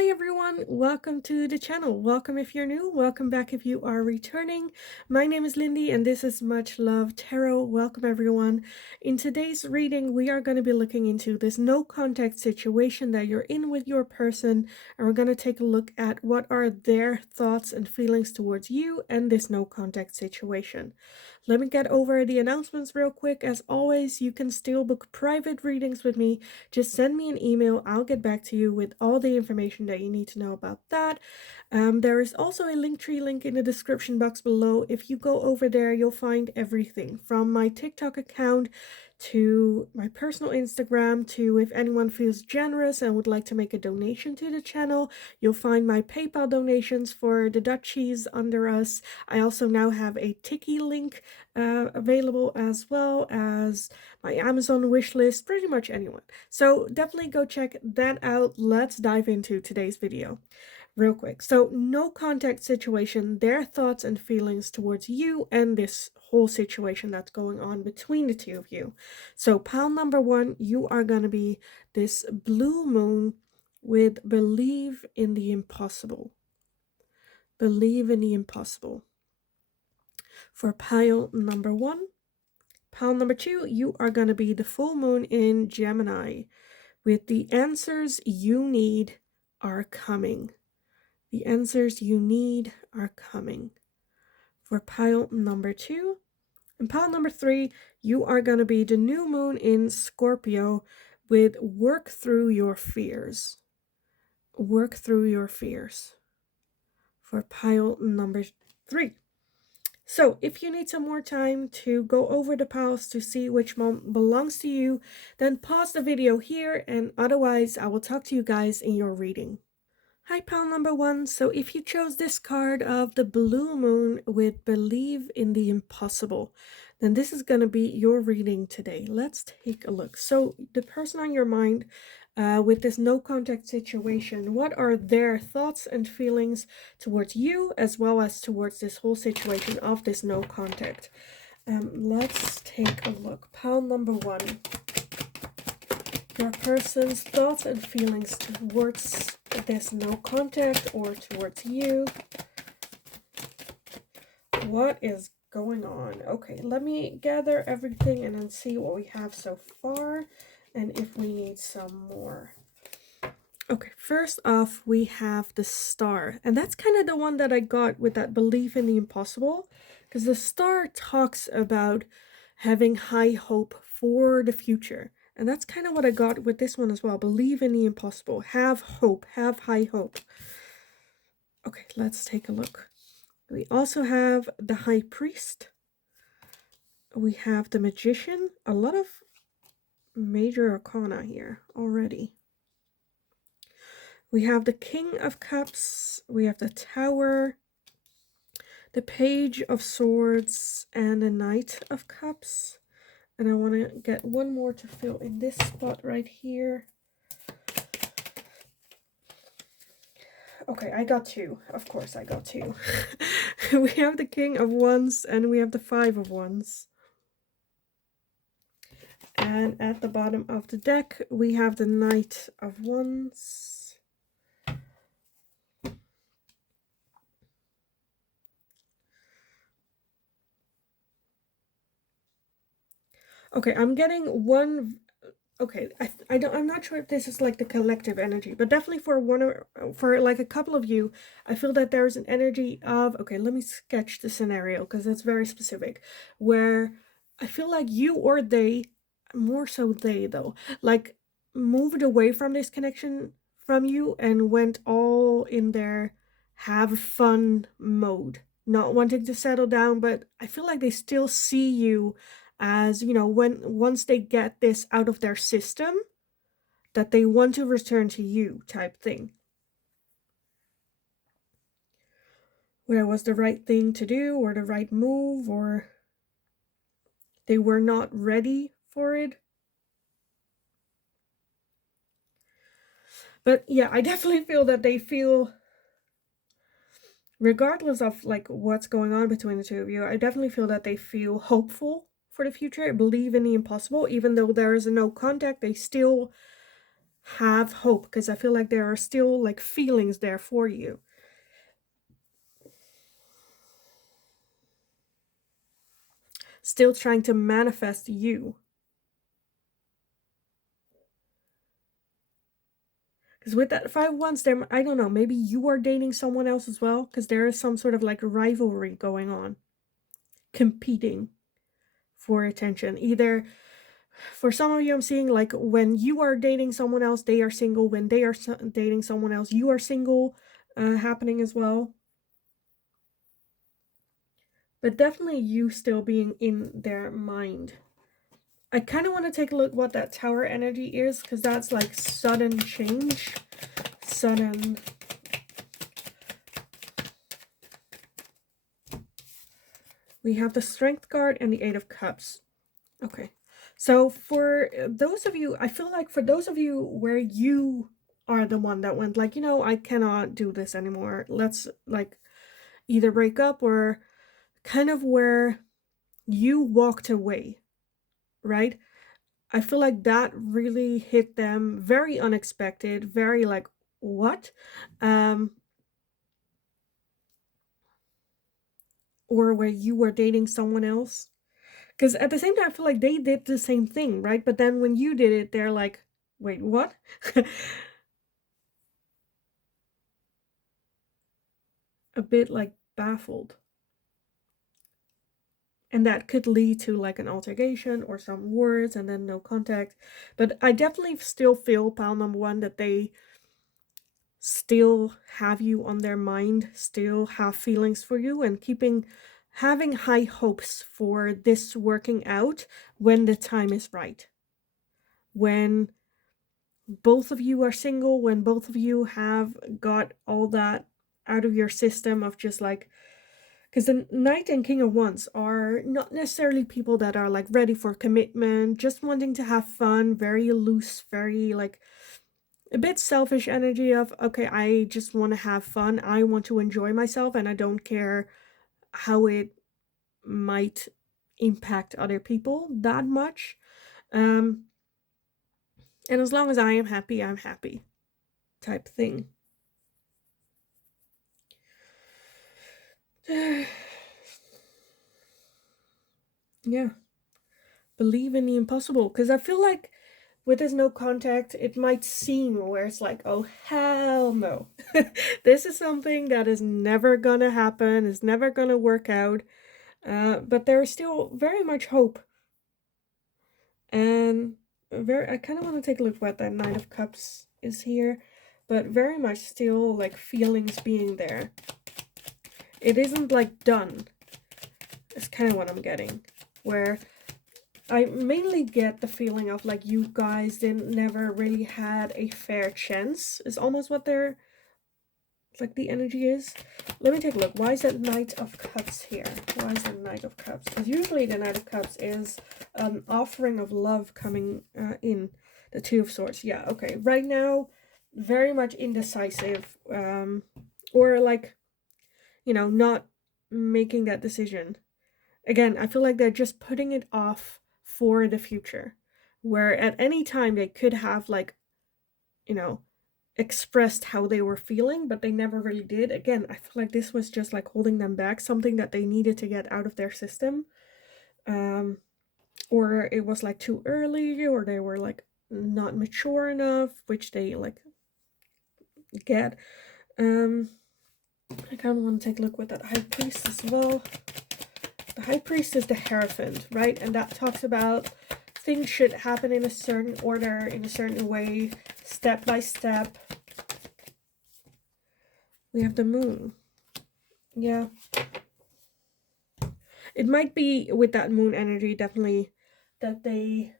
Hi everyone, welcome to the channel. Welcome if you're new, welcome back if you are returning. My name is Lindy and this is Much Love Tarot. Welcome everyone. In today's reading, we are going to be looking into this no contact situation that you're in with your person, and we're going to take a look at what are their thoughts and feelings towards you and this no contact situation. Let me get over the announcements real quick. As always, you can still book private readings with me. Just send me an email. I'll get back to you with all the information that you need to know about that. There is also a Linktree link in the description box below. If you go over there, you'll find everything from my TikTok account to my personal Instagram to if anyone feels generous and would like to make a donation to the channel. You'll find my PayPal donations for the Dutchies under us. I also now have a Tiki link available, as well as my Amazon wish list, pretty much anyone. So definitely go check that out. Let's dive into today's video real quick. So no contact situation, their thoughts and feelings towards you and this whole situation that's going on between the two of you. So pile number one, you are going to be this blue moon with believe in the impossible. Believe in the impossible. For pile number one. Pile number two, you are going to be the full moon in Gemini with the answers you need are coming. The answers you need are coming. For pile number two. And pile number three, you are going to be the new moon in Scorpio with work through your fears. Work through your fears. For pile number three. So if you need some more time to go over the piles to see which one belongs to you, then pause the video here, and otherwise I will talk to you guys in your reading. Hi pile number one. So if you chose this card of the blue moon with believe in the impossible, then this is going to be your reading today. Let's take a look. So the person on your mind with this no contact situation, what are their thoughts and feelings towards you as well as towards this whole situation of this no contact? Let's take a look. Pile number one. Your person's thoughts and feelings towards this no contact or towards you. What is going on? Okay, let me gather everything and then see what we have so far and if we need some more. Okay, first off, we have the star, and that's kind of the one that I got with that belief in the impossible, because the star talks about having high hope for the future. And that's kind of what I got with this one as well. Believe in the impossible. Have hope. Have high hope. Okay, let's take a look. We also have the High Priest. We have the Magician. A lot of major arcana here already. We have the King of Cups. We have the Tower. The Page of Swords. And the Knight of Cups. And I want to get one more to fill in this spot right here. Okay, I got two. Of course I got two. We have the King of Wands and we have the Five of Wands. And at the bottom of the deck, we have the Knight of Wands. Okay, I'm getting one. Okay, I'm not sure if this is like the collective energy, but definitely for like a couple of you, I feel that there's an energy of, okay, let me sketch the scenario because it's very specific, where I feel like you or they, more so they though, like moved away from this connection from you and went all in their have fun mode, not wanting to settle down, but I feel like they still see you as, you know, once they get this out of their system, that they want to return to you type thing. Where it was the right thing to do or the right move, or they were not ready for it. But yeah, I definitely feel that they feel, regardless of like what's going on between the two of you, I definitely feel that they feel hopeful for the future, believe in the impossible. Even though there is no contact, they still have hope, because I feel like there are still like feelings there for you. Still trying to manifest you. Because with that five wands, there, I don't know, maybe you are dating someone else as well, because there is some sort of like rivalry going on, competing for attention. Either for some of you, I'm seeing like when you are dating someone else, they are single. When they are dating someone else, you are single, happening as well. But definitely you still being in their mind. I kind of want to take a look what that tower energy is, because that's like sudden change, sudden. We have the Strength card and the Eight of Cups. Okay. So for those of you, I feel like for those of you where you are the one that went like, I cannot do this anymore. Let's like either break up, or kind of where you walked away, right? I feel like that really hit them very unexpected, very like, what? Um, or where you were dating someone else. Because at the same time, I feel like they did the same thing, right? But then when you did it, they're like, wait, what? A bit like baffled. And that could lead to like an altercation or some words and then no contact. But I definitely still feel, pile number one, that they still have you on their mind, still have feelings for you, and having high hopes for this working out when the time is right. When both of you are single, when both of you have got all that out of your system of just like, because the Knight and King of Wands are not necessarily people that are like ready for commitment, just wanting to have fun, very loose, very like a bit selfish energy of, okay, I just want to have fun, I want to enjoy myself, and I don't care how it might impact other people that much. Um, and as long as I am happy, I'm happy, type thing. Yeah, believe in the impossible, because I feel like with this no contact, it might seem where it's like, oh, hell no. This is something that is never gonna happen, is never gonna work out. But there is still very much hope. And I kind of want to take a look what that Knight of Cups is here, but very much still like feelings being there. It isn't like done. It's kind of what I'm getting, where I mainly get the feeling of like you guys didn't never really had a fair chance, is almost what they're like the energy is. Let me take a look. Why is that Knight of Cups here? Why is the Knight of Cups? Because usually the Knight of Cups is an offering of love coming in. The Two of Swords. Yeah, okay. Right now, very much indecisive. Or like, not making that decision. Again, I feel like they're just putting it off for the future. Where at any time they could have like, you know, expressed how they were feeling, but they never really did. Again, I feel like this was just like holding them back, something that they needed to get out of their system. Or it was like too early, or they were like not mature enough, which they like get. I kind of want to take a look with that High Priest as well. The High Priest is the Hierophant, right? And that talks about things should happen in a certain order, in a certain way, step by step. We have the Moon. Yeah. It might be with that Moon energy, definitely, that they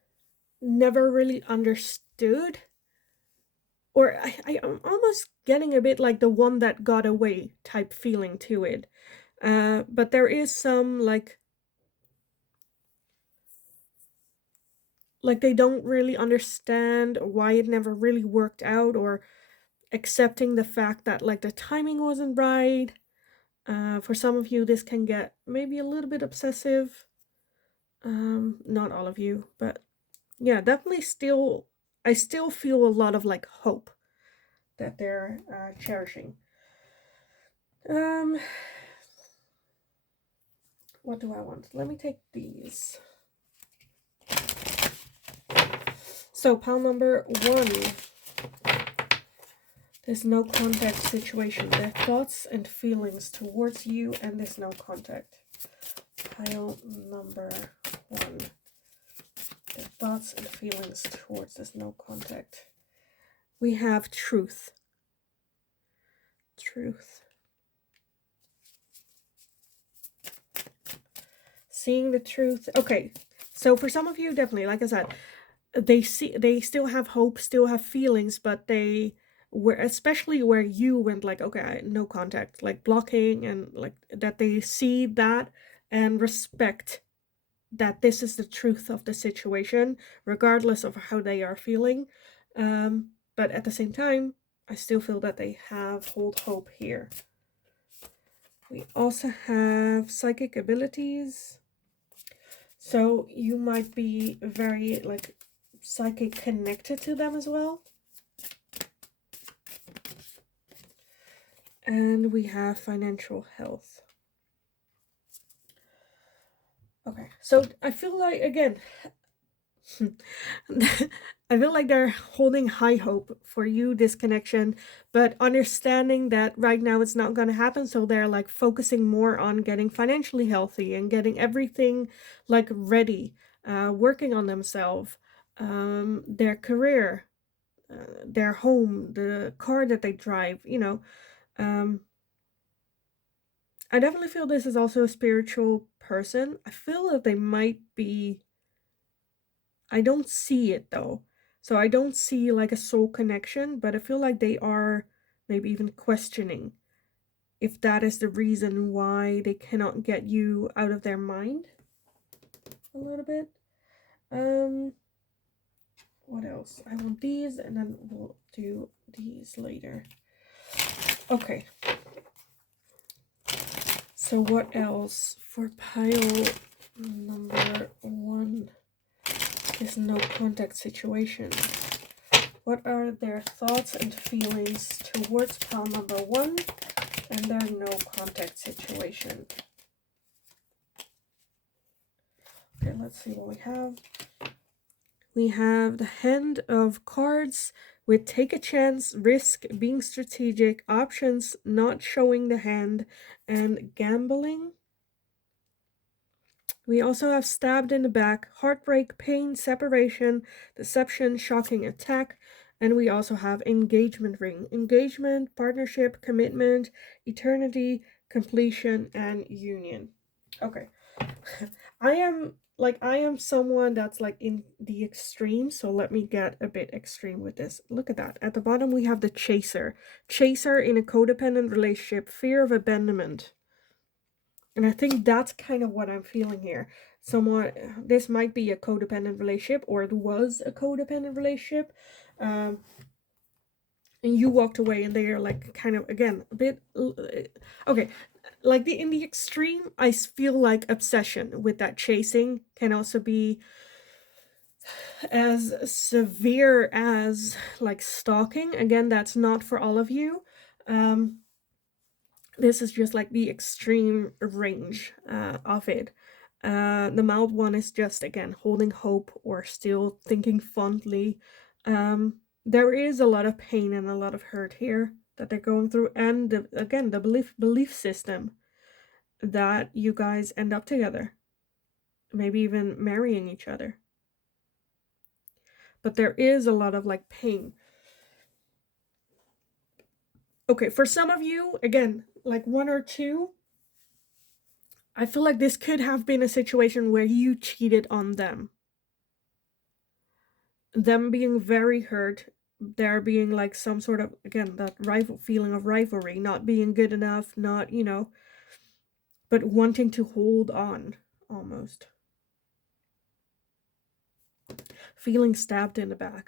never really understood. Or I'm almost getting a bit like the one that got away type feeling to it. But there is some like they don't really understand why it never really worked out, or accepting the fact that like the timing wasn't right. For some of you, this can get maybe a little bit obsessive. Not all of you, but yeah, definitely still I still feel a lot of like hope that they're cherishing. What do I want? Let me take these. So pile number 1. There's no contact situation. Their thoughts and feelings towards you, and there's no contact. Pile number 1. Their thoughts and feelings towards there's no contact. We have truth. Truth. Seeing the truth. Okay, so for some of you, definitely, like I said, they still have hope, still have feelings, but they were, especially where you went like, okay, no contact, like blocking, and like that they see that and respect that this is the truth of the situation, regardless of how they are feeling. But at the same time, I still feel that they hold hope here. We also have psychic abilities. So you might be very like psychic connected to them as well. And we have financial health. Okay, so I feel like, again, I feel like they're holding high hope for you, this connection, but understanding that right now it's not going to happen. So they're like focusing more on getting financially healthy and getting everything like ready, working on themselves, their career, their home, the car that they drive, you know. I definitely feel this is also a spiritual person. I feel that they might be, I don't see it though. So I don't see like a soul connection, but I feel like they are maybe even questioning if that is the reason why they cannot get you out of their mind a little bit. What else? I want these, and then we'll do these later. Okay. So what else for pile number 1? Is no contact situation. What are their thoughts and feelings towards pile number 1 and their no contact situation? Okay, let's see what we have. We have the Hand of Cards with take a chance, risk, being strategic, options, not showing the hand, and gambling. We also have stabbed in the back, heartbreak, pain, separation, deception, shocking attack, and we also have engagement ring. Engagement, partnership, commitment, eternity, completion, and union. Okay. I am someone that's like in the extreme, so let me get a bit extreme with this. Look at that. At the bottom we have the chaser. Chaser in a codependent relationship, fear of abandonment. And I think that's kind of what I'm feeling here. This might be a codependent relationship, or it was a codependent relationship. And you walked away, and they are like kind of, again, a bit, okay, like in the extreme, I feel like obsession with that chasing can also be as severe as like stalking. Again, that's not for all of you. This is just like the extreme range of it. The mild one is just, again, holding hope or still thinking fondly. There is a lot of pain and a lot of hurt here that they're going through, and again, the belief system that you guys end up together, maybe even marrying each other. But there is a lot of like pain. Okay, for some of you, again, like 1 or 2, I feel like this could have been a situation where you cheated on them. Them being very hurt, there being like some sort of, again, that feeling of rivalry, not being good enough, not, but wanting to hold on almost. Feeling stabbed in the back.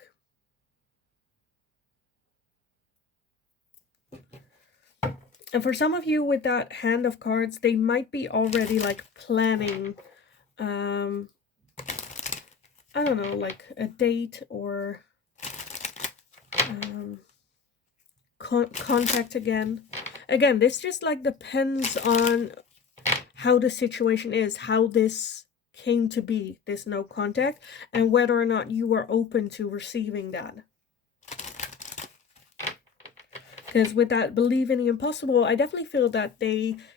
And for some of you with that Hand of Cards, they might be already like planning, I don't know, like a date or contact again. Again, this just like depends on how the situation is, how this came to be, this no contact, and whether or not you are open to receiving that. Because with that believe in the impossible, I definitely feel that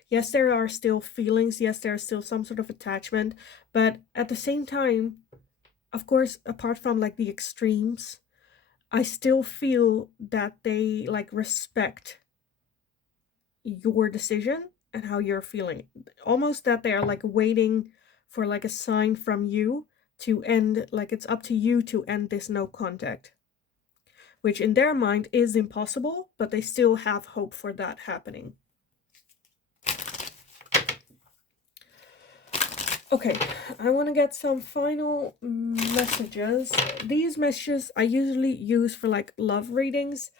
yes, there are still feelings, yes, there's still some sort of attachment, but at the same time, of course, apart from like the extremes, I still feel that they like respect your decision and how you're feeling. Almost that they are like waiting for like a sign from you to end, like it's up to you to end this no contact, which in their mind is impossible, but they still have hope for that happening. Okay, I want to get some final messages. These messages I usually use for like love readings,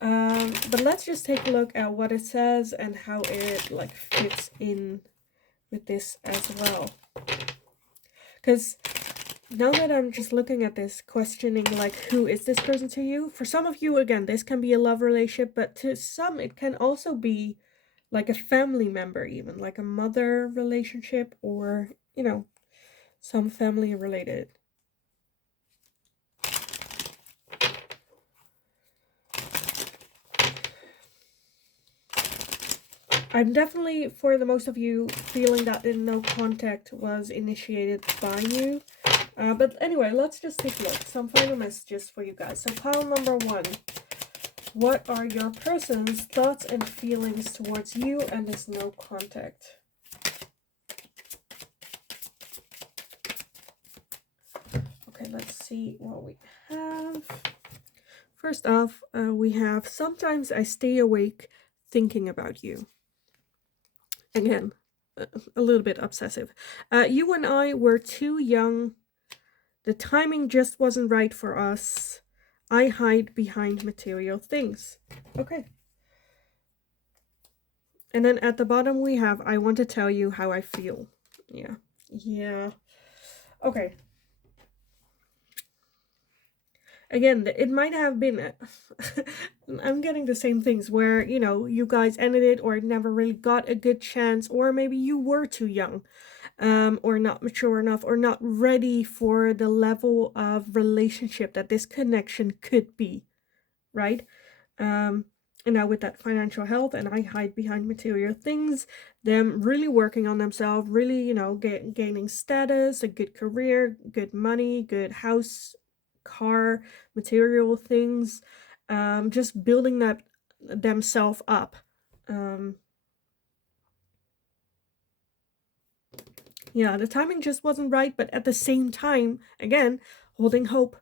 but let's just take a look at what it says and how it like fits in with this as well. Because now that I'm just looking at this, questioning like who is this person to you? For some of you, again, this can be a love relationship, but to some it can also be like a family member, even like a mother relationship, or some family related. I'm definitely, for the most of you, feeling that the no contact was initiated by you. But anyway, let's just take a look. Some final messages for you guys. So pile number 1. What are your person's thoughts and feelings towards you and this no contact? Okay, let's see what we have. First off, we have, sometimes I stay awake thinking about you. Again, a little bit obsessive. You and I were too young. The timing just wasn't right for us. I hide behind material things. Okay. And then at the bottom we have, I want to tell you how I feel. Yeah. Okay. Again, it might have been, I'm getting the same things where, you guys ended it or never really got a good chance, or maybe you were too young, or not mature enough, or not ready for the level of relationship that this connection could be, right? And now with that financial health, and I hide behind material things, them really working on themselves, really, gaining status, a good career, good money, good house, car, material things, just building that themselves up. Yeah, the timing just wasn't right, but at the same time, again, holding hope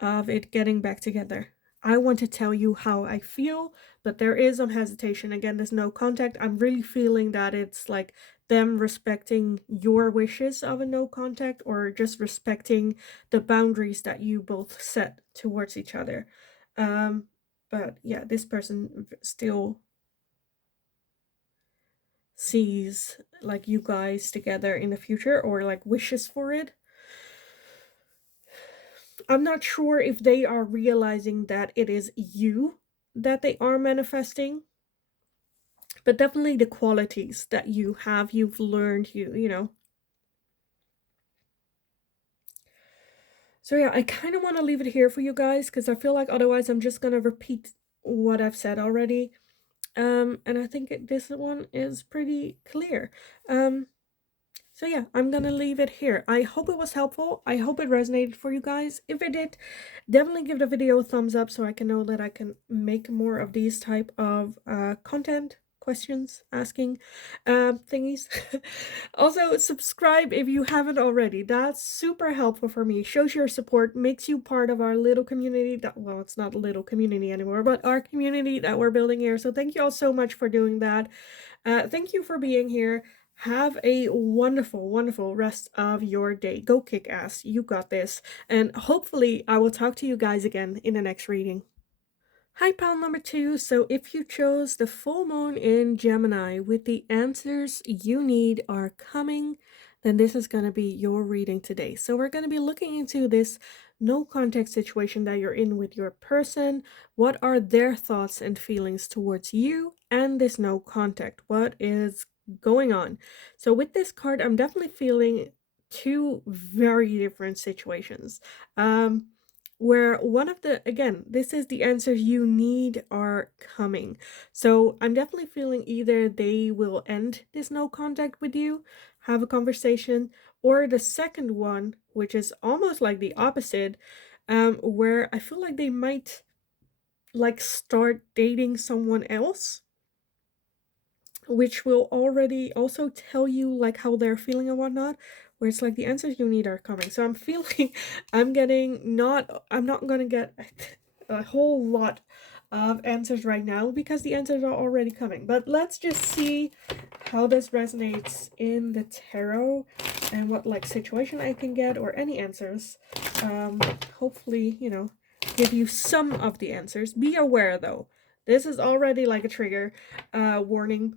of it getting back together. I want to tell you how I feel, but there is some hesitation. Again, there's no contact. I'm really feeling that it's like them respecting your wishes of a no contact, or just respecting the boundaries that you both set towards each other. But yeah, this person still sees like you guys together in the future, or like wishes for it. I'm not sure if they are realizing that it is you that they are manifesting, but definitely the qualities that you've learned, you know. So yeah, I kind of want to leave it here for you guys, because I feel like otherwise I'm just gonna repeat what I've said already. And I think this one is pretty clear. So yeah, I'm gonna leave it here. I hope it was helpful. I hope it resonated for you guys. If it did, definitely give the video a thumbs up so I can know that I can make more of these type of content, questions, asking thingies. Also, subscribe if you haven't already. That's super helpful for me. Shows your support, makes you part of our little community. Well, it's not a little community anymore, but our community that we're building here. So thank you all so much for doing that. Thank you for being here. Have a wonderful, wonderful rest of your day. Go kick ass. You got this. And hopefully I will talk to you guys again in the next reading. Hi, pal number 2. So if you chose the full moon in Gemini with the answers you need are coming, then this is going to be your reading today. So we're going to be looking into this no contact situation that you're in with your person. What are their thoughts and feelings towards you and this no contact? What is going on? So with this card, I'm definitely feeling two very different situations. Um, where one of the, again, this is the answers you need are coming. So I'm definitely feeling either they will end this no contact with you, have a conversation, or the second one, which is almost like the opposite, where I feel like they might like start dating someone else, which will already also tell you like how they're feeling and whatnot, where it's like the answers you need are coming. So I'm feeling I'm not gonna get a whole lot of answers right now because the answers are already coming. But let's just see how this resonates in the tarot and what like situation I can get or any answers. Hopefully, give you some of the answers. Be aware though. This is already like a trigger warning.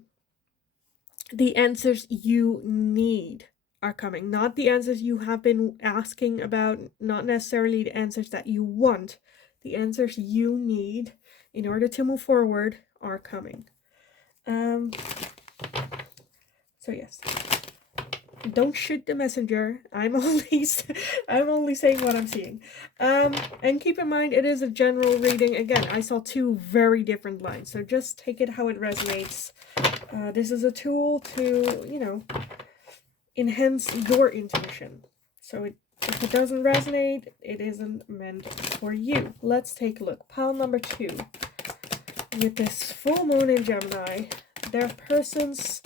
The answers you need are coming, not the answers you have been asking about, not necessarily the answers that you want. The answers you need in order to move forward are coming. So yes, don't shoot the messenger. I'm only saying what I'm seeing. And keep in mind, it is a general reading. Again, I saw two very different lines, so just take it how it resonates. This is a tool to, enhance your intuition. So if it doesn't resonate, it isn't meant for you. Let's take a look. Pile number 2. With this full moon in Gemini, their person's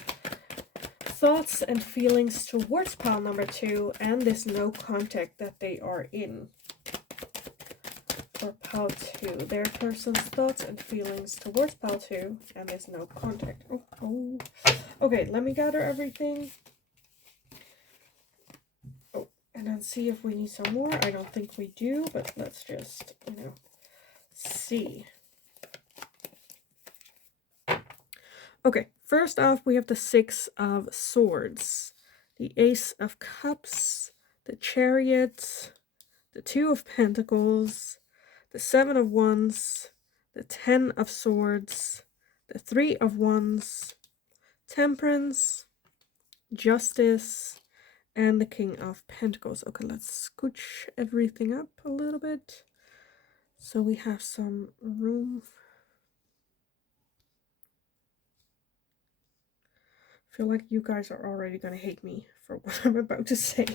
thoughts and feelings towards pile number 2 and this no contact that they are in. For pile 2, their person's thoughts and feelings towards pile 2 and this no contact. Oh. Okay, let me gather everything. Oh, and then see if we need some more. I don't think we do, but let's just, see. Okay, first off, we have the 6 of Swords, the Ace of Cups, the Chariot, the 2 of Pentacles, the 7 of Wands, the 10 of Swords, the 3 of Wands, Temperance, Justice, and the King of Pentacles. Okay, let's scooch everything up a little bit so we have some room. I feel like you guys are already gonna hate me for what I'm about to say.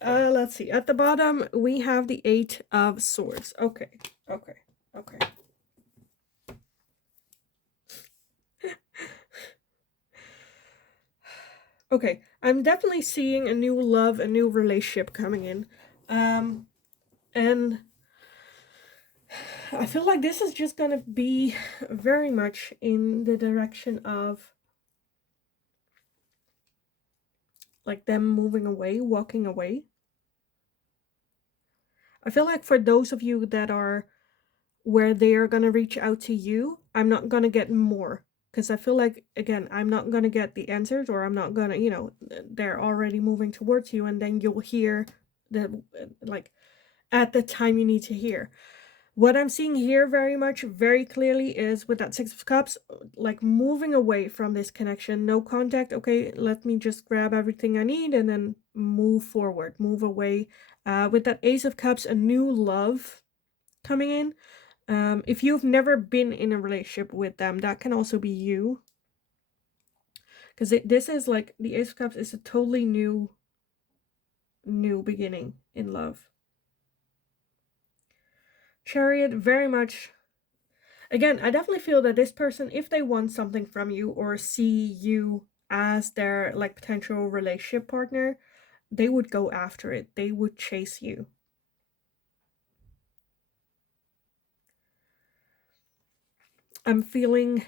Let's see. At the bottom, we have the 8 of Swords. Okay. Okay, I'm definitely seeing a new love, a new relationship coming in. And I feel like this is just gonna be very much in the direction of like them moving away, walking away. I feel like for those of you that are where they are gonna reach out to you, I'm not gonna get more. Because I feel like, again, I'm not gonna get the answers, or I'm not gonna, they're already moving towards you, and then you'll hear the, like, at the time you need to hear. What I'm seeing here very clearly is with that 6 of Cups, like moving away from this connection, no contact. Okay, let me just grab everything I need and then move forward, move away. With that Ace of Cups, a new love coming in. If you've never been in a relationship with them, that can also be you. Because this is like, the Ace of Cups is a totally new beginning in love. Chariot, very much. Again, I definitely feel that this person, if they want something from you or see you as their like potential relationship partner, they would go after it. They would chase you. I'm feeling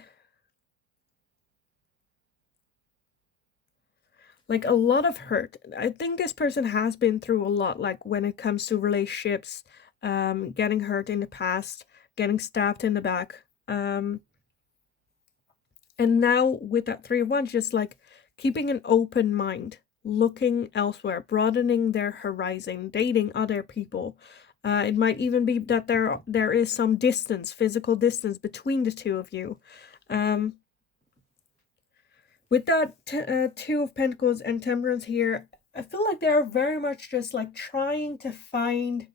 like a lot of hurt. I think this person has been through a lot, like when it comes to relationships, getting hurt in the past, getting stabbed in the back. And now with that 3 of Wands, just like keeping an open mind, looking elsewhere, broadening their horizon, dating other people. It might even be that there is some distance, physical distance between the two of you. Um, with that Two of Pentacles and Temperance here, I feel like they're very much just like trying to find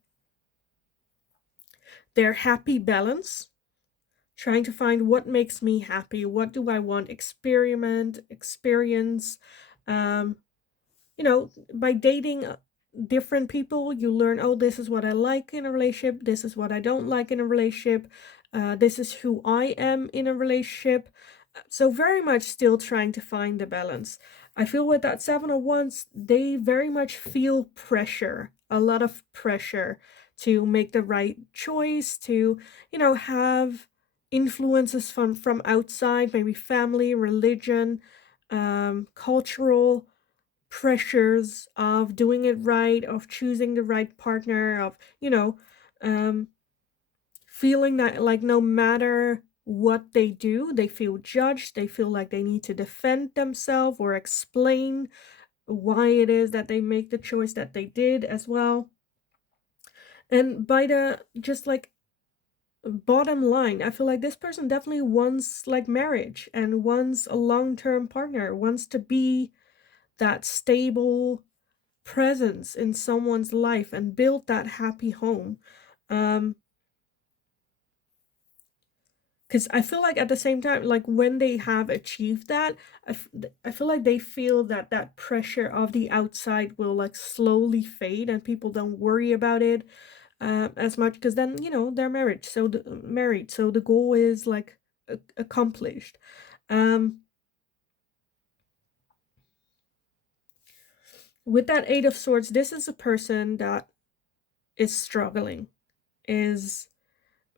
their happy balance, trying to find what makes me happy, what do I want, experience. Um, by dating different people, you learn, oh, this is what I like in a relationship, this is what I don't like in a relationship, this is who I am in a relationship. So very much still trying to find the balance. I feel with that Seven of Wands, they very much feel pressure, a lot of pressure to make the right choice, to, have influences from outside, maybe family, religion, cultural pressures of doing it right, of choosing the right partner, of, um, feeling that like no matter what they do, they feel judged, they feel like they need to defend themselves or explain why it is that they make the choice that they did as well. And by the just like bottom line, I feel like this person definitely wants like marriage and wants a long-term partner, wants to be that stable presence in someone's life and build that happy home. Um, because I feel like at the same time, like when they have achieved that, I feel like they feel that that pressure of the outside will like slowly fade and people don't worry about it as much, because then they're married, so the goal is like accomplished. Um, with that Eight of Swords, this is a person that is struggling, is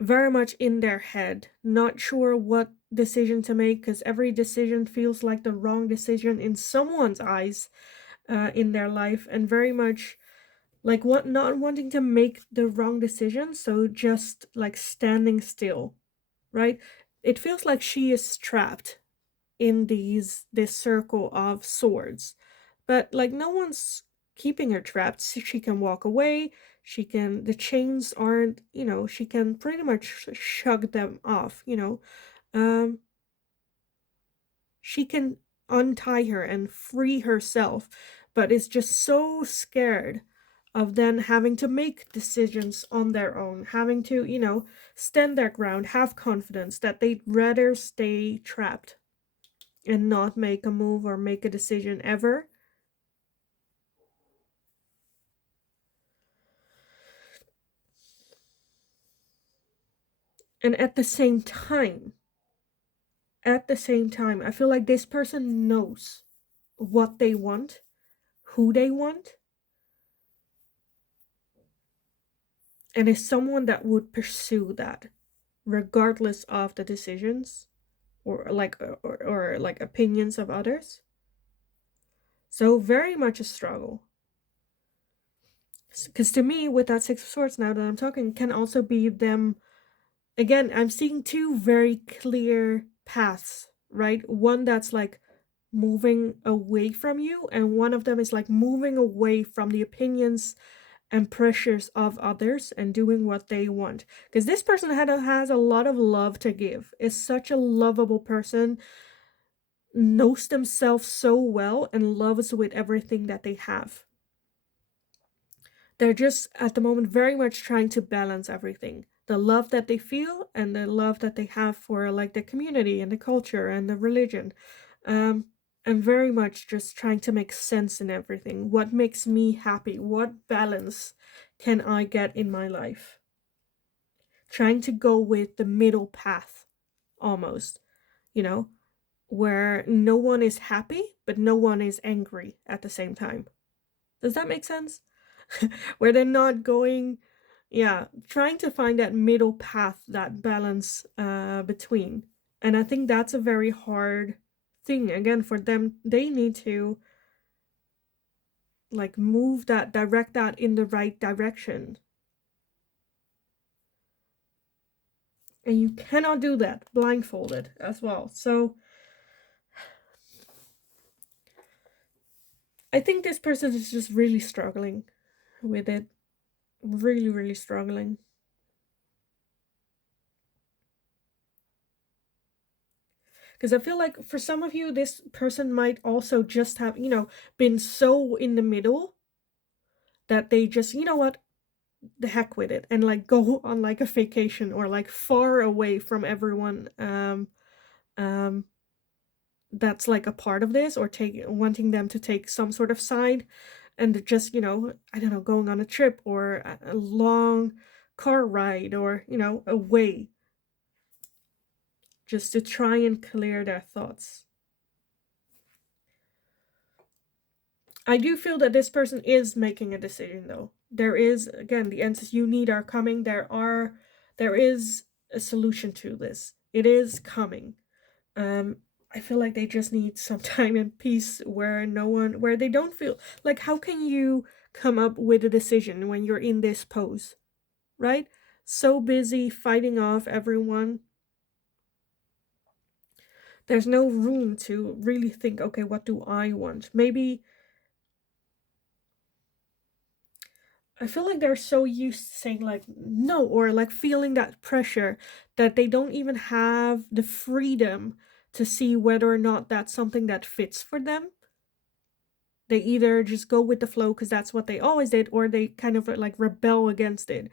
very much in their head, not sure what decision to make, because every decision feels like the wrong decision in someone's eyes in their life, and very much like what not wanting to make the wrong decision, so just like standing still, right? It feels like she is trapped in this circle of swords, but like no one's keeping her trapped. She can walk away, the chains aren't, she can pretty much shrug them off, um she can untie her and free herself, but is just so scared of then having to make decisions on their own, having to, stand their ground, have confidence, that they'd rather stay trapped and not make a move or make a decision ever. And at the same time, I feel like this person knows what they want, who they want, and is someone that would pursue that regardless of the decisions or like opinions of others. So very much a struggle. Because to me, with that Six of Swords, now that I'm talking, can also be them. Again, I'm seeing two very clear paths, right? One that's like moving away from you, and one of them is like moving away from the opinions and pressures of others and doing what they want. Because this person has a lot of love to give, is such a lovable person, knows themselves so well, and loves with everything that they have. They're just at the moment very much trying to balance everything, the love that they feel and the love that they have for like the community and the culture and the religion. um and very much just trying to make sense in everything. What makes me happy? What balance can I get in my life? Trying to go with the middle path, almost, you know where no one is happy but no one is angry at the same time. Does that make sense? Where they're not going, yeah, trying to find that middle path, that balance between. And I think that's a very hard thing. Again, for them, they need to like direct that in the right direction. And you cannot do that blindfolded as well. So I think this person is just really struggling with it. Really, really struggling. Because I feel like for some of you, this person might also just have, been so in the middle that they just, you know what, the heck with it, and like go on like a vacation or like far away from everyone um that's like a part of this, or take wanting them to take some sort of side, and just, I don't know, going on a trip or a long car ride, or, away, just to try and clear their thoughts. I do feel that this person is making a decision though. There is, again, the answers you need are coming. There is a solution to this. It is coming. Um I feel like they just need some time and peace where where they don't feel like, how can you come up with a decision when you're in this pose, right? So busy fighting off everyone. There's no room to really think, okay, what do I want? Maybe I feel like they're so used to saying like no, or like feeling that pressure, that they don't even have the freedom to see whether or not that's something that fits for them. They either just go with the flow because that's what they always did, or they kind of like rebel against it.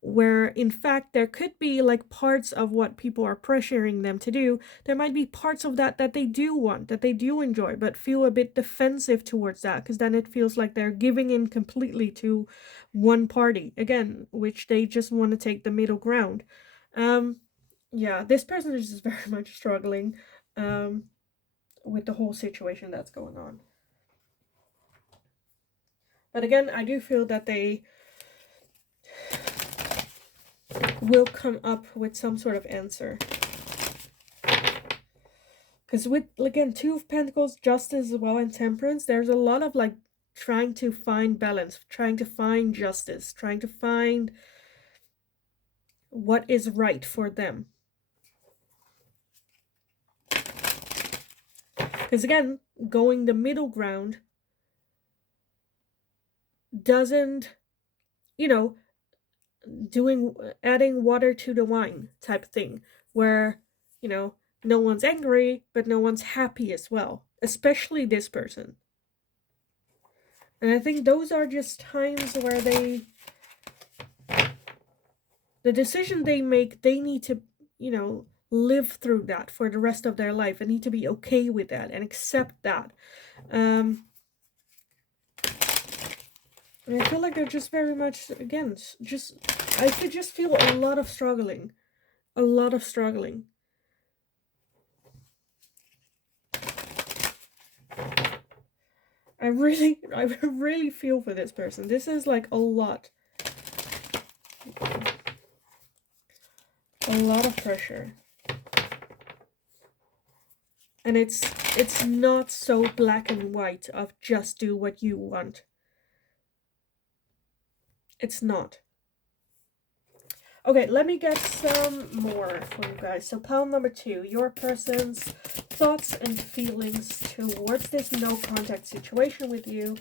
Where in fact there could be like parts of what people are pressuring them to do, there might be parts of that that they do want, that they do enjoy, but feel a bit defensive towards that, because then it feels like they're giving in completely to one party again, which they just want to take the middle ground. um yeah, this person is just very much struggling um with the whole situation that's going on. But again, I do feel that they will come up with some sort of answer. Because with, again, Two of Pentacles, Justice as well, and Temperance, there's a lot of like trying to find balance, trying to find justice, trying to find what is right for them. Because again, going the middle ground doesn't, you know, doing adding water to the wine type thing, where, you know, no one's angry, but no one's happy as well, especially this person. And I think those are just times where the decision they make, they need to, live through that for the rest of their life, and need to be okay with that and accept that. Um, and I feel like they're just very much, again, just, I could just feel a lot of struggling. A lot of struggling. I really feel for this person. This is like a lot. A lot of pressure. And it's not so black and white of just do what you want. It's not. Okay, let me get some more for you guys. So pile number 2, your person's thoughts and feelings towards this no contact situation with you.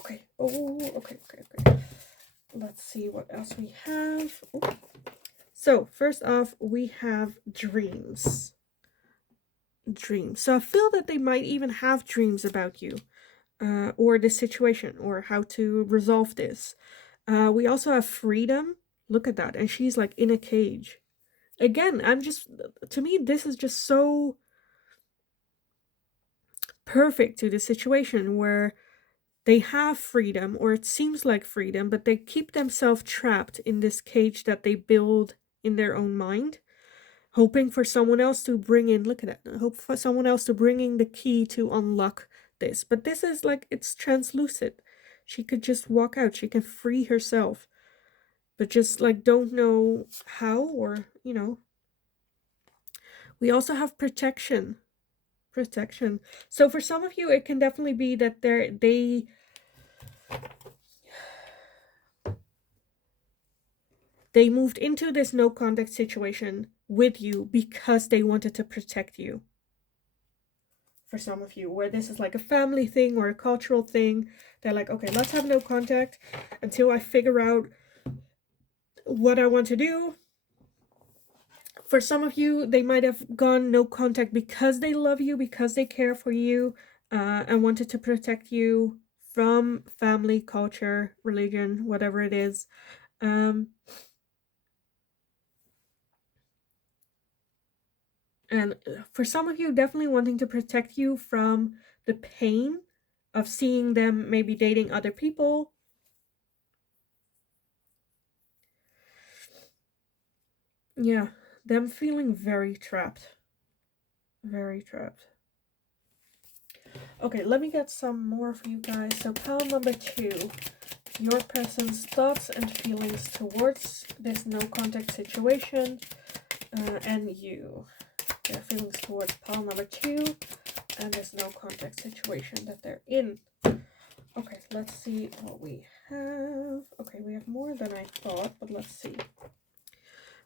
Okay. Oh, okay. Let's see what else we have. Ooh. So first off, we have dreams. Dreams. So I feel that they might even have dreams about you, or this situation, or how to resolve this. We also have freedom. Look at that. And she's like in a cage. Again, to me, this is just so perfect to the situation where they have freedom, or it seems like freedom, but they keep themselves trapped in this cage that they build in their own mind, hoping for someone else to bring in, look at that, hope for someone else to bring in the key to unlock this. But this is like, it's translucent. She could just walk out, she can free herself, but just like don't know how, or, we also have protection. Protection. So for some of you, it can definitely be that they moved into this no contact situation with you because they wanted to protect you. for some of you, where this is like a family thing or a cultural thing. They're like, okay, let's have no contact until I figure out what I want to do. For some of you, they might have gone no contact because they love you, because they care for you, and wanted to protect you from family, culture, religion, whatever it is. And for some of you, definitely wanting to protect you from the pain of seeing them maybe dating other people. Yeah, them feeling very trapped. Very trapped. Okay, let me get some more for you guys. So pile number 2, your person's thoughts and feelings towards this no contact situation, and you. Their feelings towards pile number 2 and this no contact situation that they're in. Okay, let's see what we have. Okay, we have more than I thought, but let's see.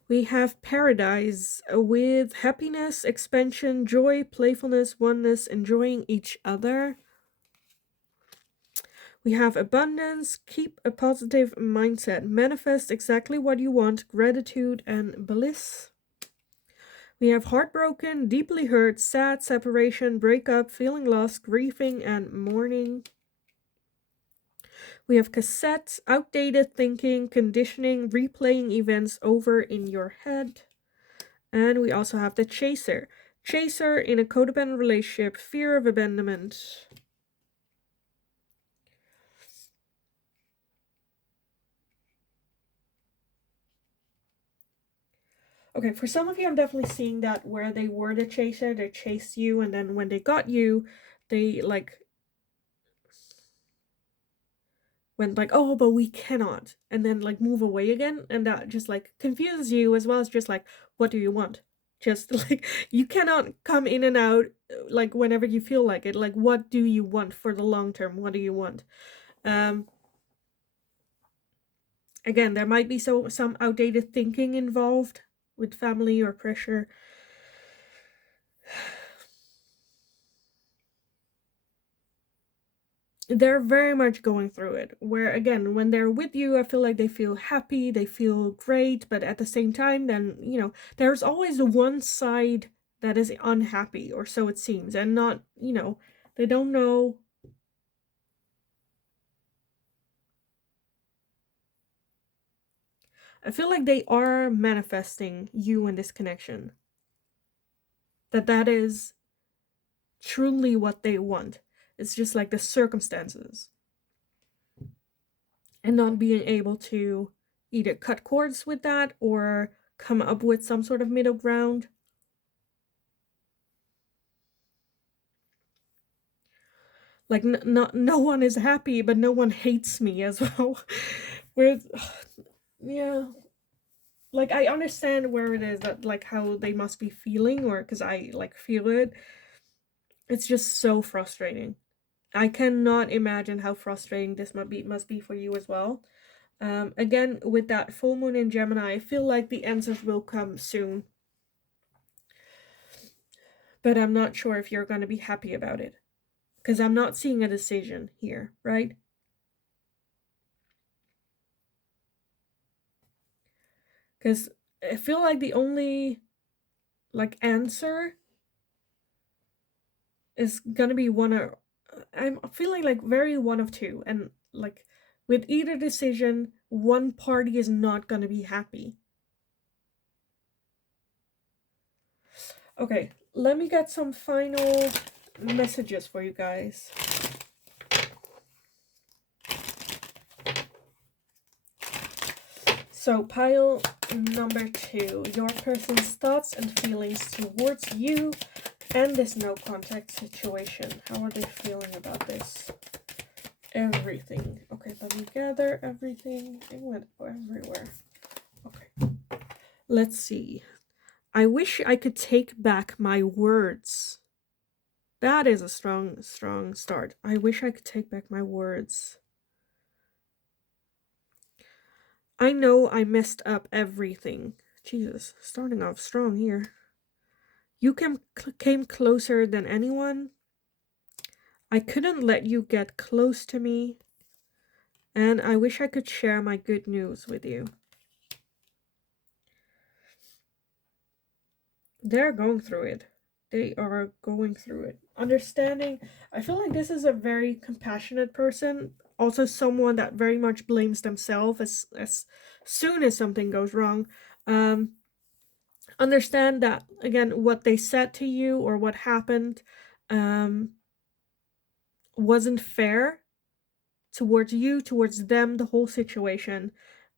We have paradise with happiness, expansion, joy, playfulness, oneness, enjoying each other. We have abundance, keep a positive mindset, manifest exactly what you want, gratitude, and bliss. We have heartbroken, deeply hurt, sad, separation, breakup, feeling lost, grieving, and mourning. We have cassette, outdated thinking, conditioning, replaying events over in your head. And we also have the chaser. Chaser in a codependent relationship, fear of abandonment. Okay, for some of you, I'm definitely seeing that where they were the chaser, they chased you, and then when they got you, they like went like, oh, but we cannot, and then like move away again, and that just like confuses you as well as just like, what do you want? Just like you cannot come in and out like whenever you feel like it. Like, what do you want for the long term? What do you want? Again, there might be some outdated thinking involved with family or pressure. They're very much going through it, where again, when they're with you, I feel like they feel happy, they feel great, but at the same time, then, you know, there's always the one side that is unhappy, or so it seems, and not, you know, they don't know. I feel like they are manifesting you in this connection, that is truly what they want. It's just like the circumstances and not being able to either cut cords with that or come up with some sort of middle ground. Like no one is happy, but no one hates me as well. Where, yeah, like I understand where it is that like how they must be feeling, or because I like feel it. It's just so frustrating. I cannot imagine how frustrating this must be for you as well. Again, with that full moon in Gemini, I feel like the answers will come soon. But I'm not sure if you're going to be happy about it. Because I'm not seeing a decision here, right? Because I feel like the only like answer is gonna be one or I'm feeling like very one of two, and like with either decision, one party is not gonna be happy. Okay, let me get some final messages for you guys. So pile number 2, your person's thoughts and feelings towards you and this no contact situation. How are they feeling about this? Everything. Okay, let me gather everything. It went everywhere. Okay. Let's see. I wish I could take back my words. That is a strong start. I wish I could take back my words. I know I messed up everything. Jesus, starting off strong here. You came closer than anyone. I couldn't let you get close to me, and I wish I could share my good news with you. They're going through it. They are going through it. Understanding, I feel like this is a very compassionate person. Also, someone that very much blames themselves as soon as something goes wrong. Um, Understand that, again, what they said to you or what happened um, wasn't fair towards you, towards them, the whole situation.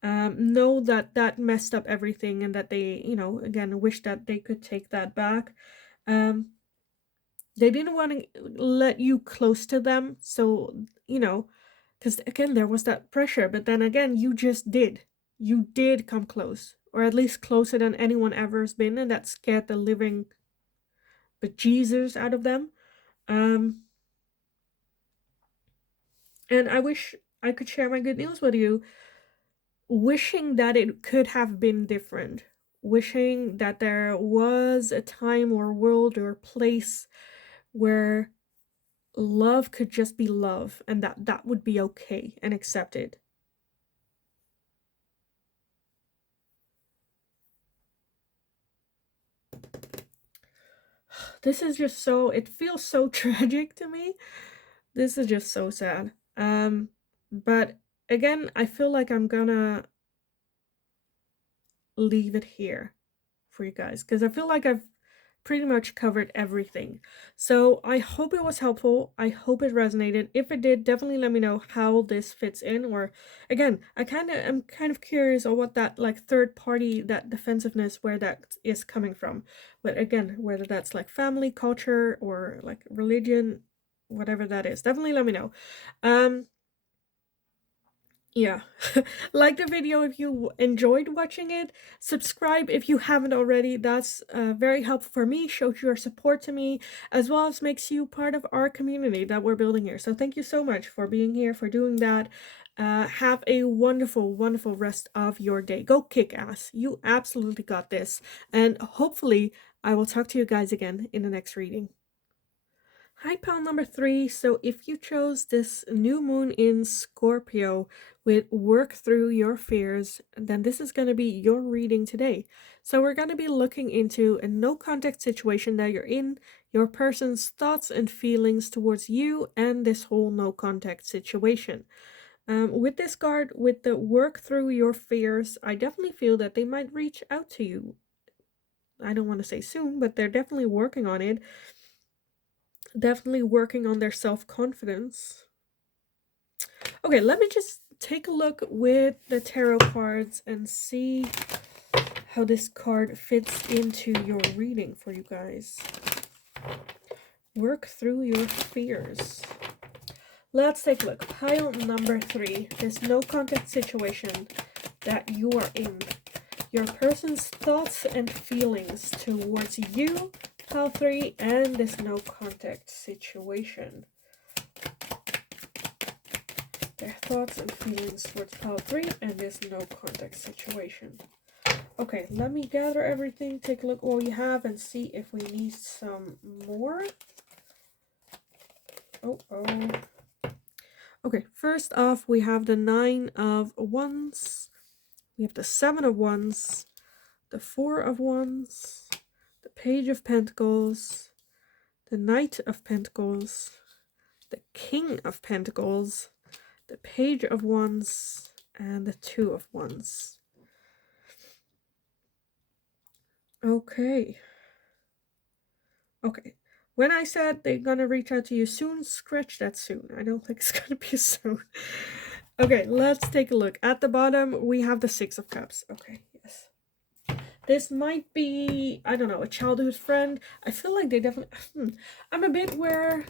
Know that that messed up everything and that they, again, wish that they could take that back. Um, they didn't want to let you close to them. So, because again, there was that pressure. But then again, you just did. You did come close, or at least closer than anyone ever has been. And that scared the living bejesus out of them. Um, and I wish I could share my good news with you, wishing that it could have been different, wishing that there was a time or world or place where love could just be love and that that would be okay and accepted. This is just so, it feels so tragic to me. This is just so sad. But again, I feel like I'm gonna leave it here for you guys because I feel like I've pretty much covered everything. So I hope it was helpful. I hope it resonated. If it did, definitely let me know how this fits in. Or again, I'm kind of curious on what that like third party, that defensiveness, where that is coming from. But again, whether that's like family, culture, or like religion, whatever that is, definitely let me know. Um yeah. Like the video if you enjoyed watching it. Subscribe if you haven't already. That's very helpful for me, shows your support to me, as well as makes you part of our community that we're building here. So thank you so much for being here, for doing that. Have a wonderful, wonderful rest of your day. Go kick ass. You absolutely got this. And hopefully I will talk to you guys again in the next reading. Hi, pal number 3. So, if you chose this new moon in Scorpio with work through your fears, then this is going to be your reading today. So, we're going to be looking into a no contact situation that you're in, your person's thoughts and feelings towards you, and this whole no contact situation. With this card, with the work through your fears, I definitely feel that they might reach out to you. I don't want to say soon, but they're definitely working on it. Definitely working on their self-confidence. Okay, let me just take a look with the tarot cards and see how this card fits into your reading for you guys. Work through your fears. Let's take a look. Pile number 3. This no contact situation that you are in. Your person's thoughts and feelings towards you, pile 3, and this no contact situation. Their thoughts and feelings towards pile 3 and this no contact situation. Okay, let me gather everything, take a look what we have, and see if we need some more. Okay, first off, we have the 9 of Wands. We have the 7 of Wands, the 4 of Wands, the Page of Pentacles, the Knight of Pentacles, the King of Pentacles, the Page of Wands, and the 2 of Wands. Okay. When I said they're gonna reach out to you soon, scratch that soon. I don't think it's gonna be soon. Okay, let's take a look. At the bottom, we have the 6 of Cups. Okay, yes. This might be, I don't know, a childhood friend. I feel like they definitely... I'm a bit where...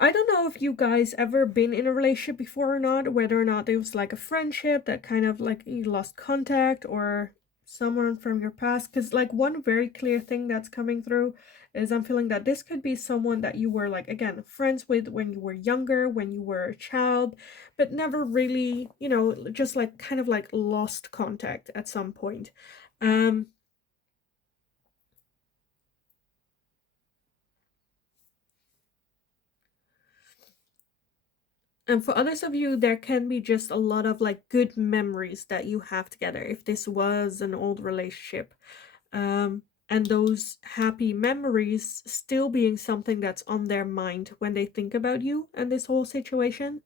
I don't know if you guys ever been in a relationship before or not, whether or not it was like a friendship that kind of like you lost contact, or someone from your past, because like one very clear thing that's coming through is I'm feeling that this could be someone that you were like, again, friends with when you were younger, when you were a child, but never really, just like kind of like lost contact at some point. And for others of you, there can be just a lot of like good memories that you have together if this was an old relationship. And those happy memories still being something that's on their mind when they think about you and this whole situation.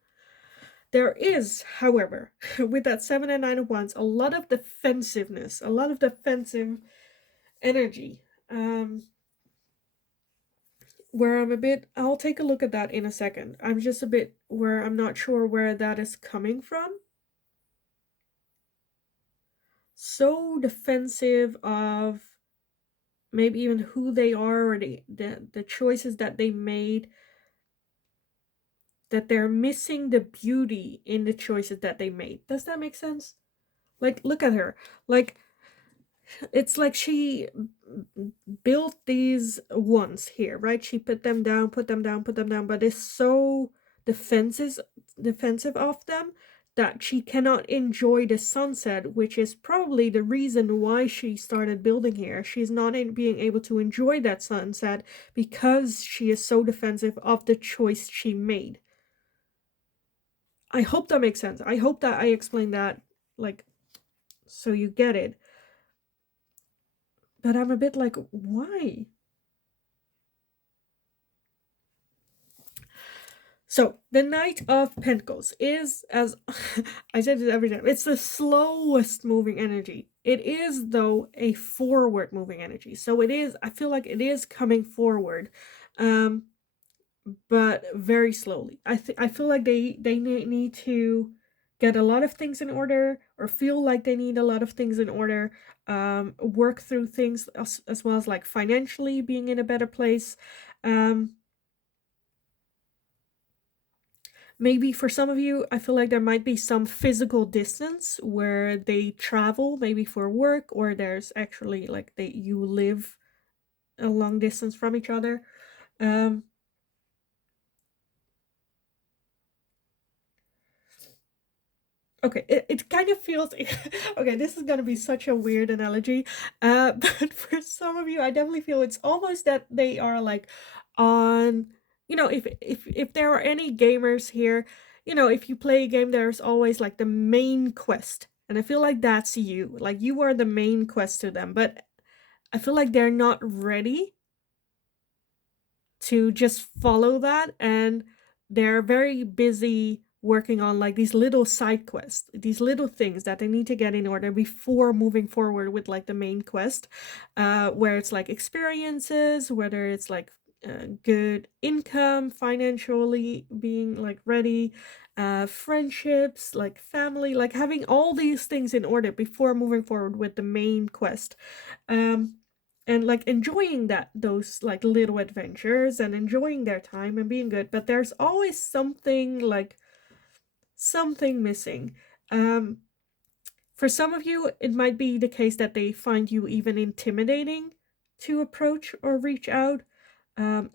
There is, however, with that 7 and 9 of Wands, a lot of defensiveness, a lot of defensive energy. Where I'm a bit, I'll take a look at that in a second. I'm just a bit where I'm not sure where that is coming from. So defensive of maybe even who they are, or the choices that they made, that they're missing the beauty in the choices that they made. Does that make sense? Like, look at her. Like, it's like she built these ones here, right? She put them down, put them down, put them down, but it's so defensive defensive of them that she cannot enjoy the sunset, which is probably the reason why she started building here. She's not being able to enjoy that sunset because she is so defensive of the choice she made. I hope that makes sense. I hope that I explained that, like, so you get it. But I'm a bit like, why? So the Knight of Pentacles is, as I said it every time, it's the slowest moving energy. It is, though, a forward moving energy. So it is, I feel like it is coming forward, but very slowly. I feel like they need to get a lot of things in order, or feel like they need a lot of things in order, work through things, as well as like financially being in a better place. Maybe for some of you, I feel like there might be some physical distance where they travel, maybe for work, or there's actually like you live a long distance from each other. Okay, it kind of feels okay, this is gonna be such a weird analogy. But for some of you, I definitely feel it's almost that they are like on, if there are any gamers here, if you play a game, there's always like the main quest. And I feel like that's you. Like you are the main quest to them, but I feel like they're not ready to just follow that, and they're very busy working on like these little side quests, these little things that they need to get in order before moving forward with like the main quest, where it's like experiences, whether it's like good income, financially being like ready, friendships, like family, like having all these things in order before moving forward with the main quest. um and like enjoying those like little adventures and enjoying their time and being good, but there's always something missing. um for some of you, it might be the case that they find you even intimidating to approach or reach out.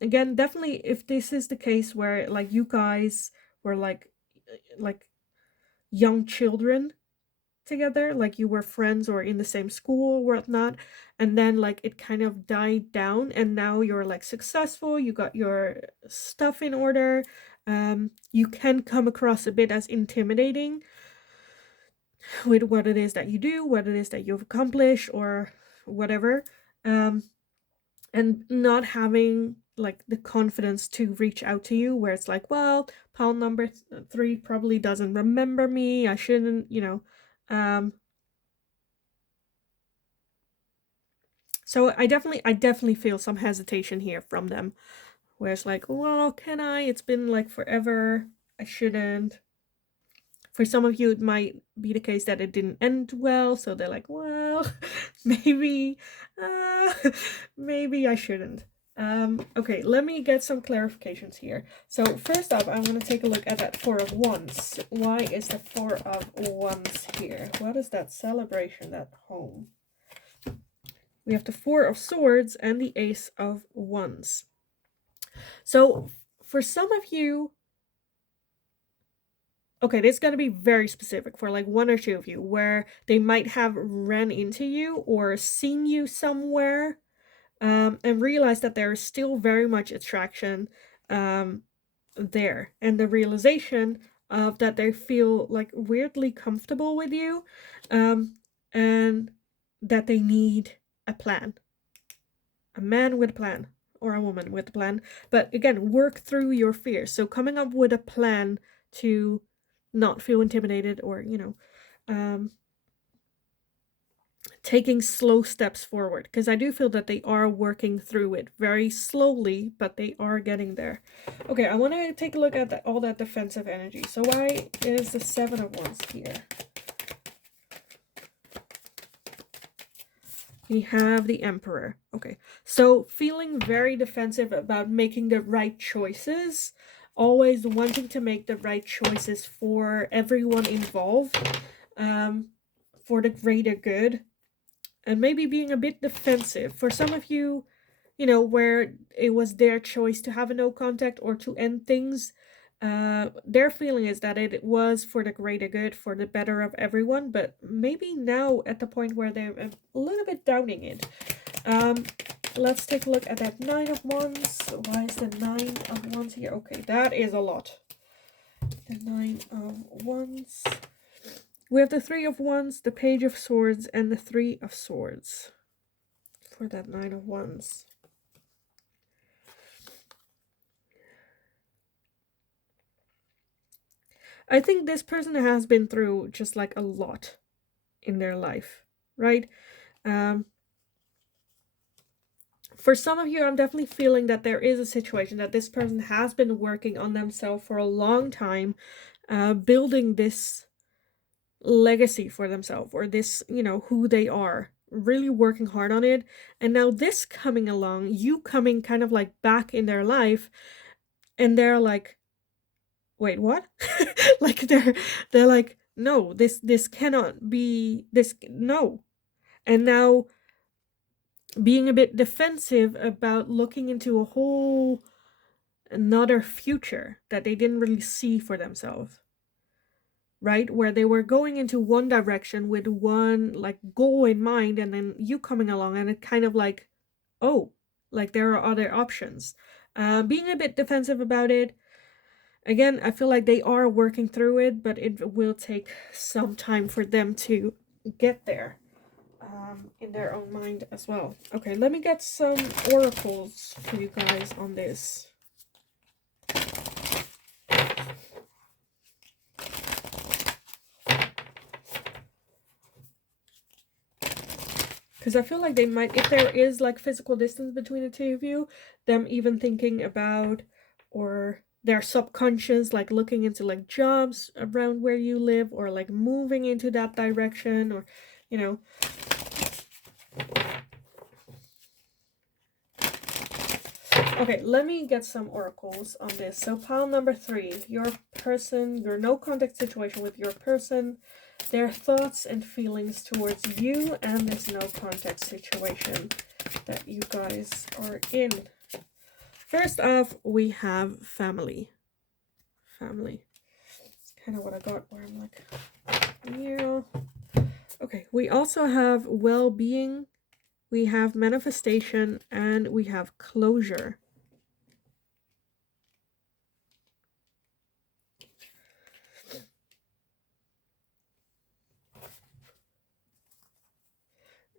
Again, definitely, if this is the case where like you guys were like young children together, like you were friends or in the same school or whatnot, and then like it kind of died down, and now you're like successful, you got your stuff in order, you can come across a bit as intimidating with what it is that you do, what it is that you've accomplished, or whatever. And not having like the confidence to reach out to you, where it's like, well, pal number 3 probably doesn't remember me, I shouldn't, so I definitely feel some hesitation here from them, where it's like, well, can I? It's been like forever. I shouldn't. For some of you, it might be the case that it didn't end well, so they're like, well, maybe, uh, maybe I shouldn't. Okay, let me get some clarifications here. So first up, I'm going to take a look at that Four of Wands. Why is the Four of Wands here? What is that celebration, that home? We have the Four of Swords and the Ace of Wands. So for some of you, okay, this is going to be very specific for like one or two of you, where they might have ran into you or seen you somewhere, and realize that there is still very much attraction there. And the realization of that they feel like weirdly comfortable with you, and that they need a plan, a man with a plan or a woman with a plan. But again, work through your fears. So coming up with a plan to not feel intimidated, or taking slow steps forward, because I do feel that they are working through it very slowly, but they are getting there. Okay, I want to take a look at all that defensive energy. So why is the Seven of Wands here? We have the Emperor. Okay, so feeling very defensive about making the right choices, always wanting to make the right choices for everyone involved, for the greater good, and maybe being a bit defensive. For some of you, where it was their choice to have a no contact or to end things, their feeling is that it was for the greater good, for the better of everyone, but maybe now at the point where they're a little bit doubting it. Let's take a look at that Nine of Wands. Why is the Nine of Wands here? Okay, that is a lot. The Nine of Wands. We have the Three of Wands, the Page of Swords, and the Three of Swords for that Nine of Wands. I think this person has been through just like a lot in their life, right? For some of you, I'm definitely feeling that there is a situation that this person has been working on themselves for a long time, building this legacy for themselves, or this, who they are, really working hard on it. And now this coming along, you coming kind of like back in their life, and they're like, wait, what? Like they're like, no, this cannot be this, no. And now being a bit defensive about looking into a whole another future that they didn't really see for themselves, right? Where they were going into one direction with one like goal in mind, and then you coming along and it kind of like, oh, like there are other options. Being a bit defensive about it. Again, I feel like they are working through it, but it will take some time for them to get there, in their own mind as well. Okay, let me get some oracles for you guys on this. Because I feel like they might, if there is like physical distance between the two of you, them even thinking about, or their subconscious like looking into like jobs around where you live, or like moving into that direction, or Okay, let me get some oracles on this. So pile number 3, your person, your no contact situation with your person, their thoughts and feelings towards you, and this no contact situation that you guys are in. First off, we have family. Family. It's kind of what I got, where I'm like, yeah. Okay, we also have well-being, we have manifestation, and we have closure.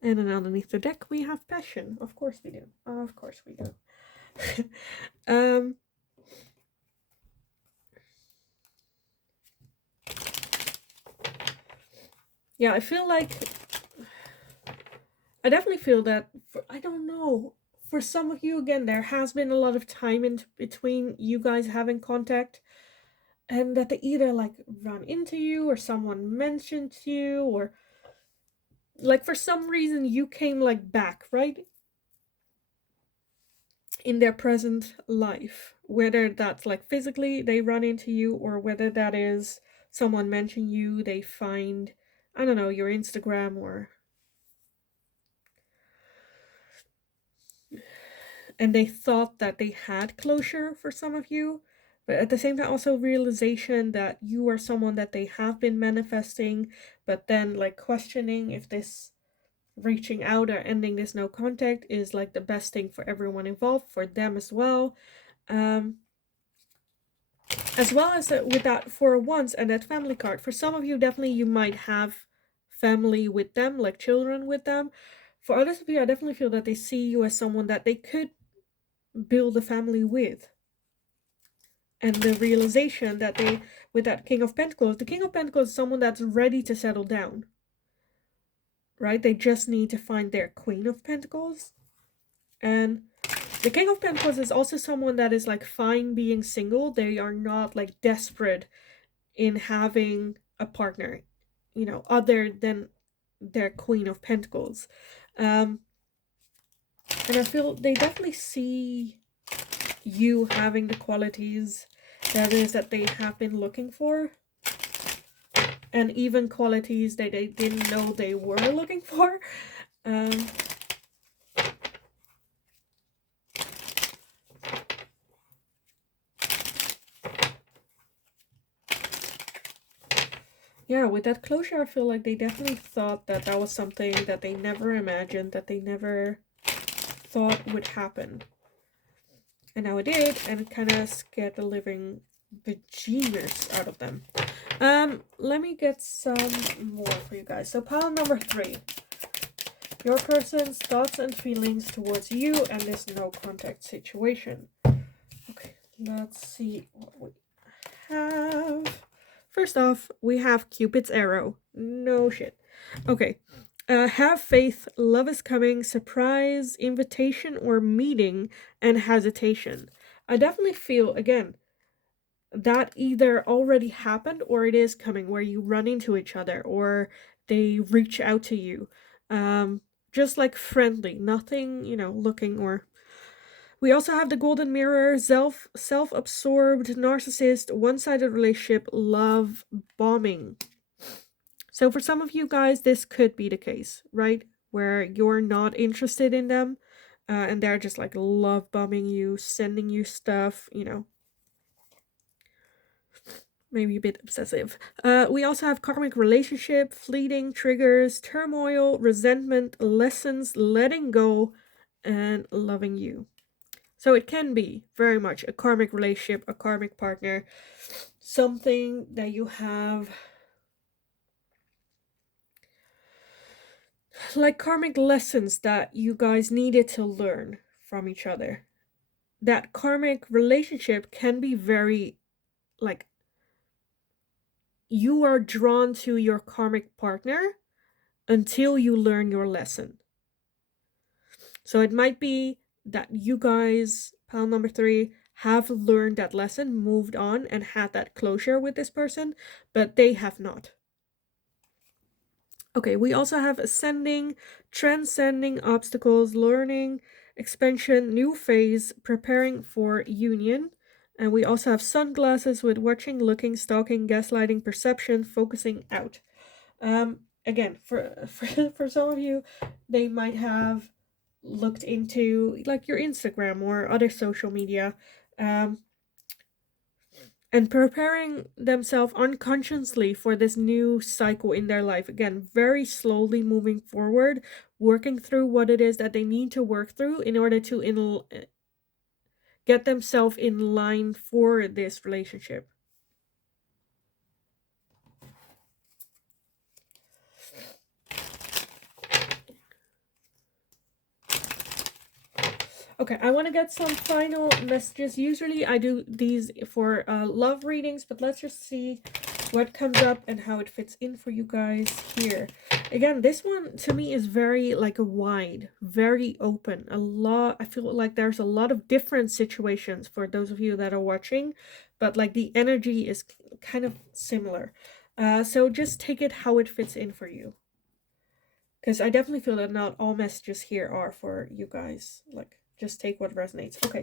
And then underneath the deck, we have passion. Of course we do. Of course we do. Yeah, I feel like, I definitely feel that, I don't know, for some of you, again, there has been a lot of time in between you guys having contact, and that they either like run into you, or someone mentioned you, or like for some reason you came like back, right, in their present life, whether that's like physically they run into you, or whether that is someone mentioned you, they find, I don't know, your Instagram, or and they thought that they had closure for some of you, but at the same time also realization that you are someone that they have been manifesting, but then like questioning if this reaching out or ending this no contact is like the best thing for everyone involved, for them as well. As well as with that for once and that family card. For some of you, definitely you might have family with them, like children with them. For others of you, I definitely feel that they see you as someone that they could build a family with. And the realization that they, with that King of Pentacles, the King of Pentacles is someone that's ready to settle down. Right? They just need to find their Queen of Pentacles. And the King of Pentacles is also someone that is like fine being single. They are not like desperate in having a partner, you know, other than their Queen of Pentacles. And I feel they definitely see you having the qualities that is that they have been looking for. And even qualities that they didn't know they were looking for. Yeah, with that closure, I feel like they definitely thought that that was something that they never imagined, that they never thought would happen. And now it did, and it kind of scared the living bejesus out of them. Let me get some more for you guys. So pile number 3. Your person's thoughts and feelings towards you and this no contact situation. Okay, let's see what we have. First off, we have Cupid's arrow. No shit. Okay. Have faith, love is coming, surprise, invitation or meeting, and hesitation. I definitely feel, again, that either already happened or it is coming, where you run into each other or they reach out to you. Just like friendly, nothing, you know, looking or... We also have the golden mirror, self-absorbed, narcissist, one-sided relationship, love bombing. So for some of you guys, this could be the case, right? Where you're not interested in them, and they're just like love bombing you, sending you stuff, you know. Maybe a bit obsessive. We also have karmic relationship, fleeting, triggers, turmoil, resentment, lessons, letting go, and loving you. So it can be very much a karmic relationship, a karmic partner, something that you have, like karmic lessons that you guys needed to learn from each other. That karmic relationship can be very, like, you are drawn to your karmic partner until you learn your lesson. So it might be that you guys, pile number 3, have learned that lesson, moved on, and had that closure with this person, but they have not. Okay, we also have ascending, transcending obstacles, learning, expansion, new phase, preparing for union. And we also have sunglasses with watching, looking, stalking, gaslighting, perception, focusing out. Again, for some of you, they might have looked into like your Instagram or other social media, and preparing themselves unconsciously for this new cycle in their life. Again, very slowly moving forward, working through what it is that they need to work through in order to get themselves in line for this relationship. Okay, I want to get some final messages. Usually I do these for love readings, but let's just see what comes up and how it fits in for you guys here. Again, this one to me is very like wide, very open. I feel like there's a lot of different situations for those of you that are watching, but like the energy is kind of similar. So just take it how it fits in for you. Because I definitely feel that not all messages here are for you guys. Like, just take what resonates. Okay,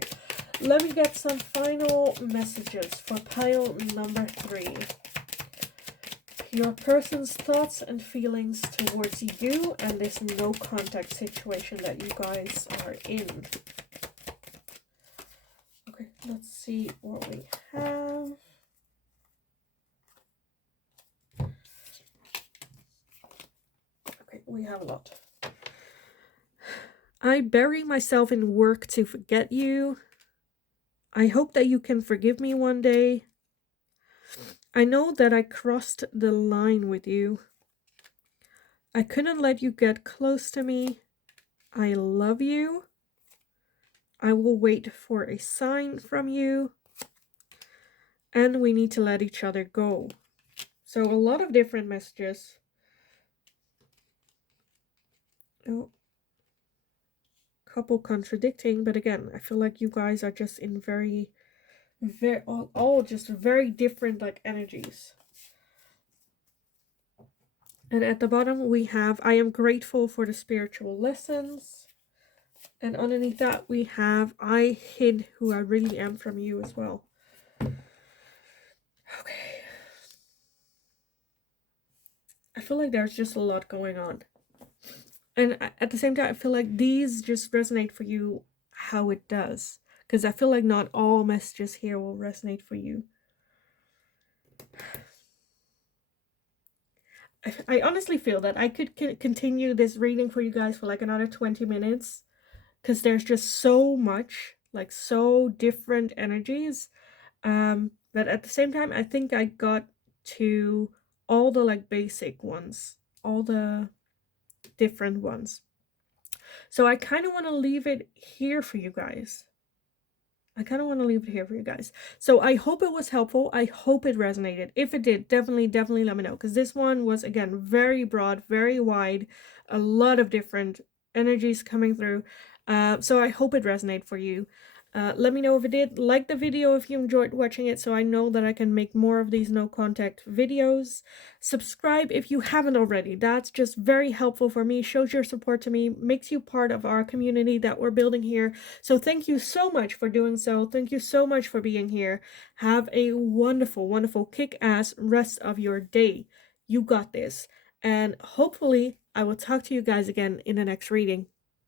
let me get some final messages for pile number 3. Your person's thoughts and feelings towards you and this no contact situation that you guys are in. Okay, let's see what we have. Okay, we have a lot. I bury myself in work to forget you. I hope that you can forgive me one day. I know that I crossed the line with you. I couldn't let you get close to me. I love you. I will wait for a sign from you. And we need to let each other go. So a lot of different messages. Oh, couple contradicting, but again, I feel like you guys are just in very all just very different like energies. And at the bottom we have, I am grateful for the spiritual lessons. And underneath that we have, I hid who I really am from you as well. Okay. I feel like there's just a lot going on. And at the same time, I feel like these just resonate for you how it does. Because I feel like not all messages here will resonate for you. I honestly feel that I could continue this reading for you guys for like another 20 minutes. Because there's just so much, like so different energies. But at the same time, I think I got to all the like basic ones. All the different ones. So I kind of want to leave it here for you guys. So I hope it was helpful. I hope it resonated. If it did, definitely let me know. Because this one was, again, very broad, very wide. A lot of different energies coming through. So I hope it resonated for you. Let me know if it did. Like the video if you enjoyed watching it, so I know that I can make more of these no contact videos. Subscribe if you haven't already. That's just very helpful for me, shows your support to me, makes you part of our community that we're building here. So thank you so much for doing so. Thank you so much for being here. Have a wonderful kick-ass rest of your day. You got this. And hopefully I will talk to you guys again in the next reading.